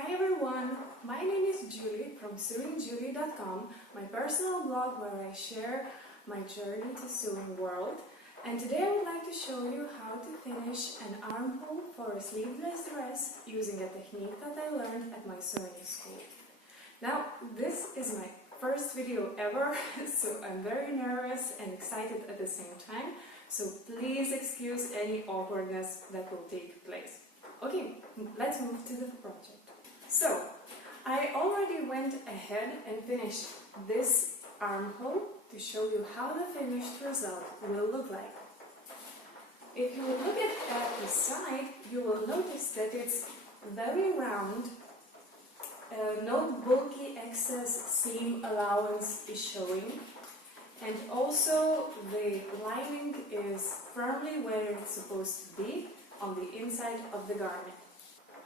Hi everyone, my name is Julie from sewingjulie.com, my personal blog where I share my journey to sewing world. And today I would like to show you how to finish an armhole for a sleeveless dress using a technique that I learned at my sewing school. Now, this is my first video ever, so I'm very nervous and excited at the same time, so please excuse any awkwardness that will take place. Okay, let's move to the project. So, I already went ahead and finished this armhole to show you how the finished result will look like. If you look at the side, you will notice that it's very round, no bulky excess seam allowance is showing, and also the lining is firmly where it's supposed to be on the inside of the garment.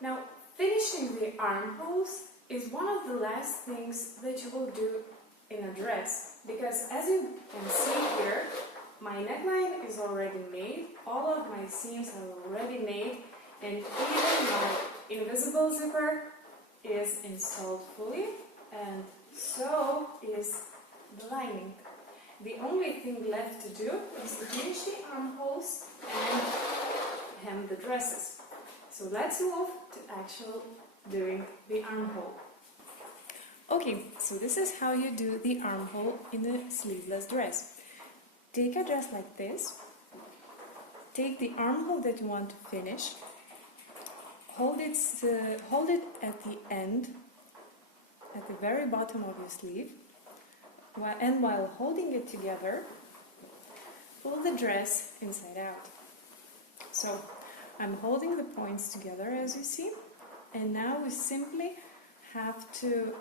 Now, finishing the armholes is one of the last things that you will do in a dress, because as you can see here, my neckline is already made, all of my seams are already made, and even my invisible zipper is installed fully, and so is the lining. The only thing left to do is to finish the armholes and hem the dresses. So let's move to actual doing the armhole. Okay, so this is how you do the armhole in a sleeveless dress. Take a dress like this, take the armhole that you want to finish, hold it at the end, at the very bottom of your sleeve, and while holding it together, pull the dress inside out. So, I'm holding the points together as you see, and now we simply have to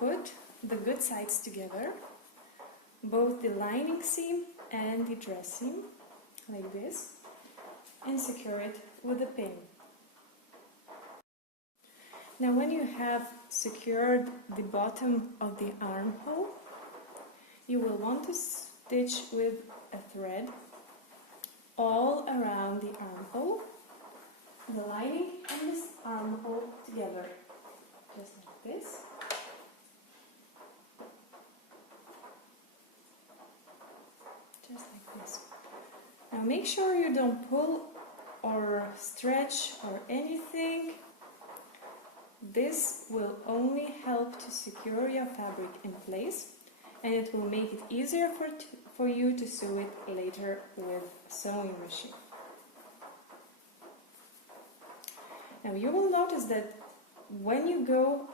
put the good sides together, both the lining seam and the dress seam, like this, and secure it with a pin. Now when you have secured the bottom of the armhole, you will want to stitch with a thread all around the armhole, the lining and this armhole together, just like this. Just like this. Now make sure you don't pull or stretch or anything. This will only help to secure your fabric in place, and it will make it easier for you to sew it later with a sewing machine. Now you will notice that when you go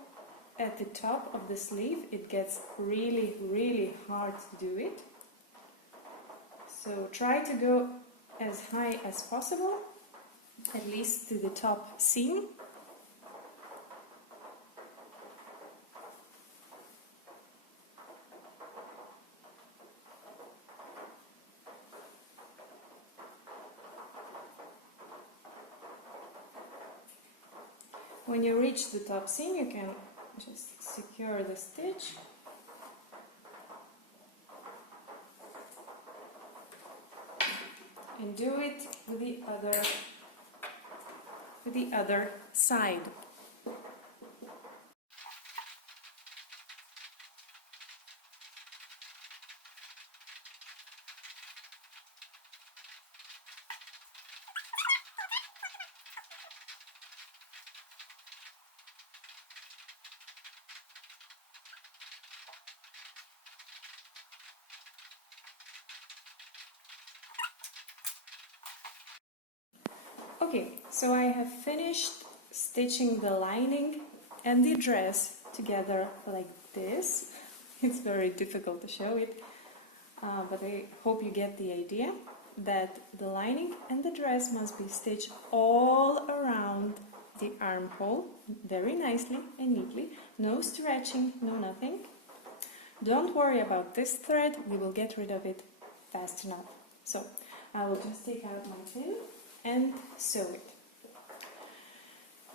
at the top of the sleeve, it gets really hard to do it. So try to go as high as possible, at least to the top seam. When you reach the top seam, you can just secure the stitch and do it with the other side. Okay, so I have finished stitching the lining and the dress together like this. It's very difficult to show it, but I hope you get the idea that the lining and the dress must be stitched all around the armhole very nicely and neatly. No stretching, no nothing. Don't worry about this thread, we will get rid of it fast enough. So I will just take out my pin and sew it.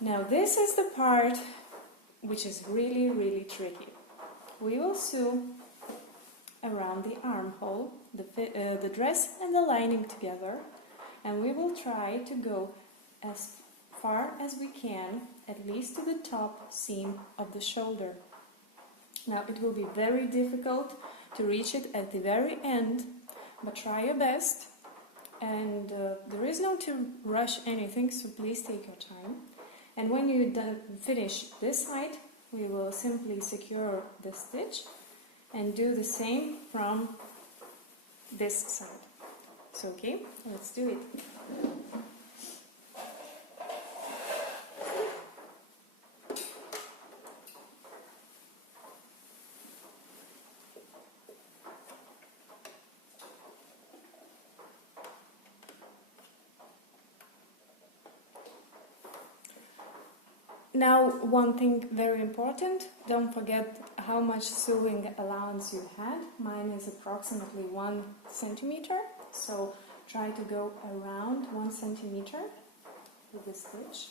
Now this is the part which is really tricky. We will sew around the armhole, the dress and the lining together, and we will try to go as far as we can, at least to the top seam of the shoulder. Now it will be very difficult to reach it at the very end, but try your best. And there is no to rush anything, so please take your time. And when you finish this side, we will simply secure the stitch and do the same from this side. So okay, let's do it. Now, one thing very important, don't forget how much sewing allowance you had. Mine is approximately 1 centimeter, so try to go around 1 centimeter with the stitch.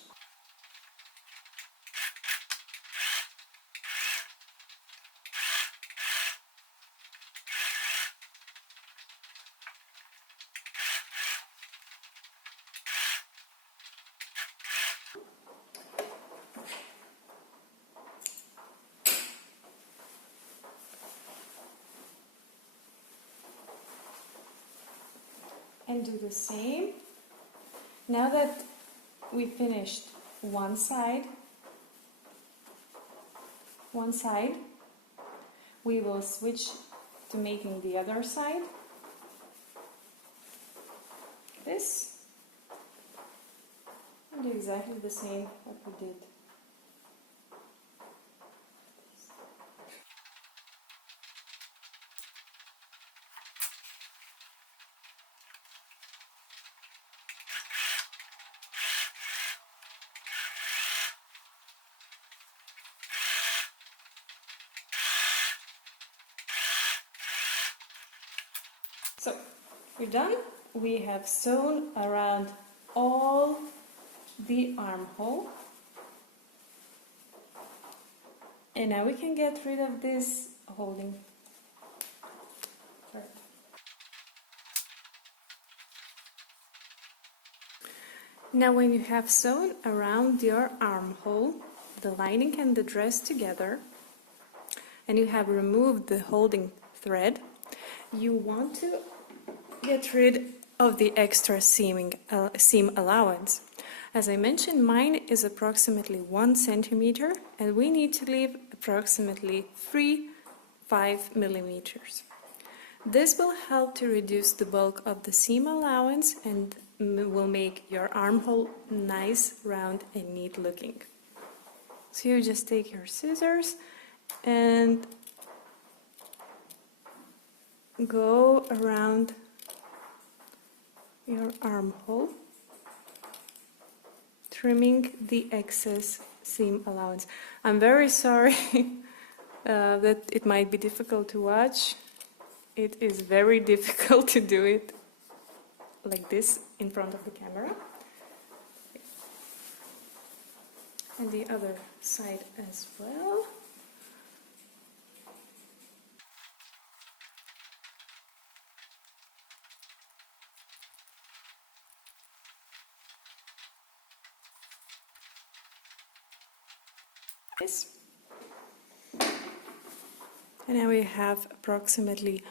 And do the same. Now that we finished one side, we will switch to making the other side. This, and do exactly the same what we did. So, we're done. We have sewn around all the armhole. And now we can get rid of this holding part. Now when you have sewn around your armhole, the lining and the dress together, and you have removed the holding thread, you want to get rid of the extra seam allowance. As I mentioned, mine is approximately 1 centimeter, and we need to leave approximately 5 millimeters. This will help to reduce the bulk of the seam allowance and will make your armhole nice, round and neat looking. So you just take your scissors and go around your armhole, trimming the excess seam allowance. I'm very sorry that it might be difficult to watch. It is very difficult to do it like this in front of the camera. And the other side as well. And now we have approximately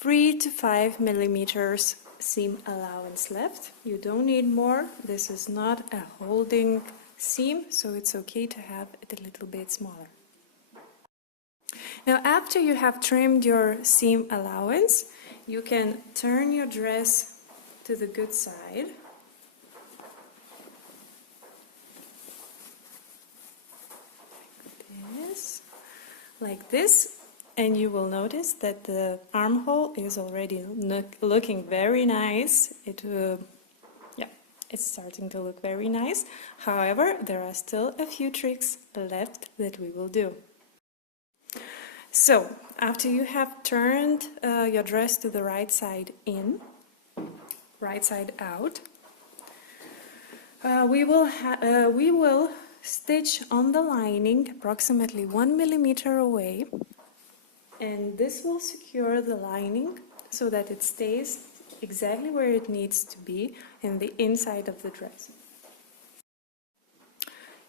3 to 5 millimeters seam allowance left. You don't need more. This is not a holding seam, so it's okay to have it a little bit smaller. Now, after you have trimmed your seam allowance, you can turn your dress to the good side. Like this, and you will notice that the armhole is already looking very nice. It's starting to look very nice. However, there are still a few tricks left that we will do. So, after you have turned your dress to the right side in, right side out, we will stitch on the lining approximately 1 millimeter away, and this will secure the lining so that it stays exactly where it needs to be in the inside of the dress.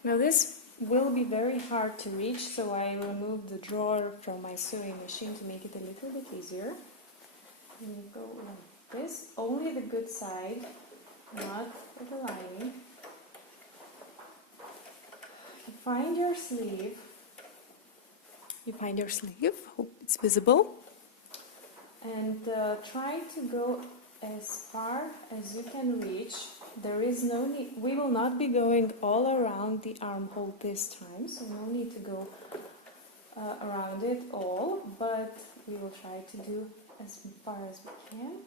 Now this will be very hard to reach, so I removed the drawer from my sewing machine to make it a little bit easier. And you go like this, only the good side, not the lining. You find your sleeve. Hope it's visible. And try to go as far as you can reach. There is no need, we will not be going all around the armhole this time, so no need to go around it all, but we will try to do as far as we can.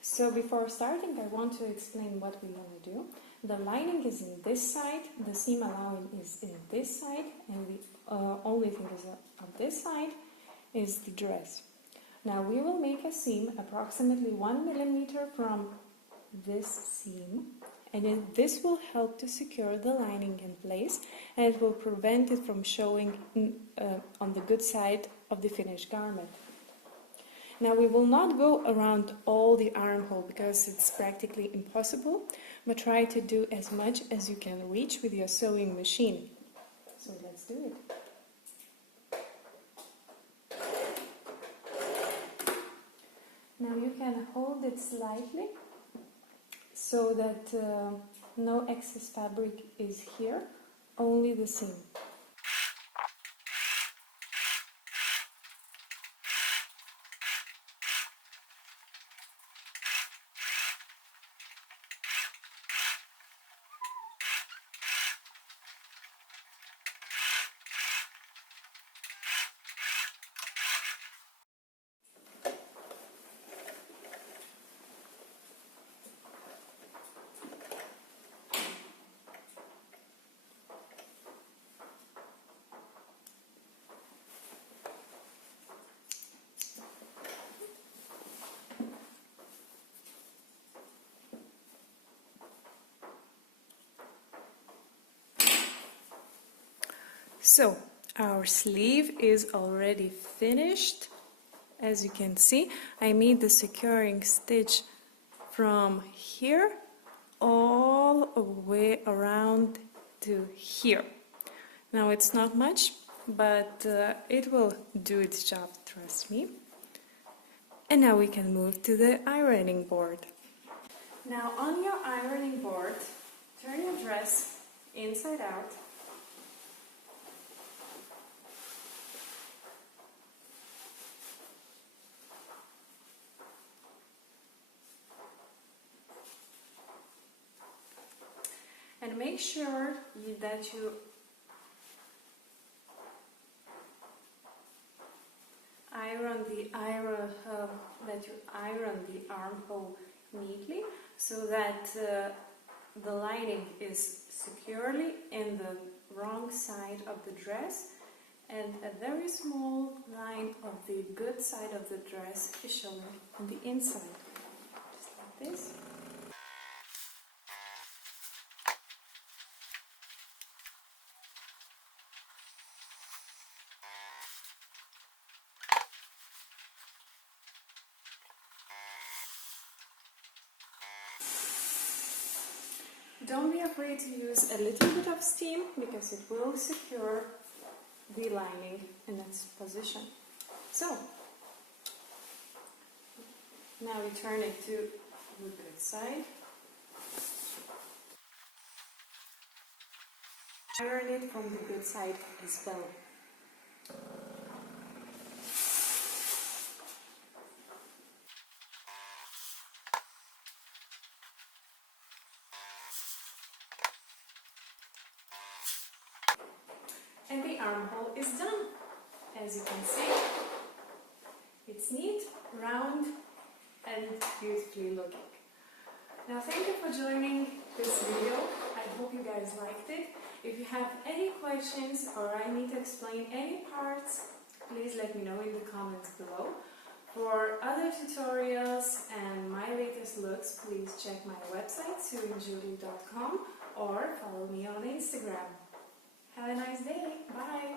So before starting, I want to explain what we want to do. The lining is in this side, the seam allowance is in this side, and the only thing is on this side is the dress. Now we will make a seam approximately 1 millimeter from this seam, and this will help to secure the lining in place, and it will prevent it from showing on the good side of the finished garment. Now we will not go around all the armhole because it's practically impossible, but try to do as much as you can reach with your sewing machine. So let's do it. Now you can hold it slightly so that no excess fabric is here, only the seam. So our sleeve is already finished. As you can see, I made the securing stitch from here all the way around to here. Now it's not much, but it will do its job, trust me. And now we can move to the ironing board. Now on your ironing board, turn your dress inside out. And make sure that you iron the armhole neatly, so that the lining is securely in the wrong side of the dress, and a very small line of the good side of the dress is shown on the inside, just like this. Don't be afraid to use a little bit of steam, because it will secure the lining in its position. So, now we turn it to the good side. Iron it from the good side as well. And the armhole is done. As you can see, it's neat, round, and beautifully looking. Now thank you for joining this video. I hope you guys liked it. If you have any questions or I need to explain any parts, please let me know in the comments below. For other tutorials and my latest looks, please check my website sewingjulie.com or follow me on Instagram. Have a nice day. Bye.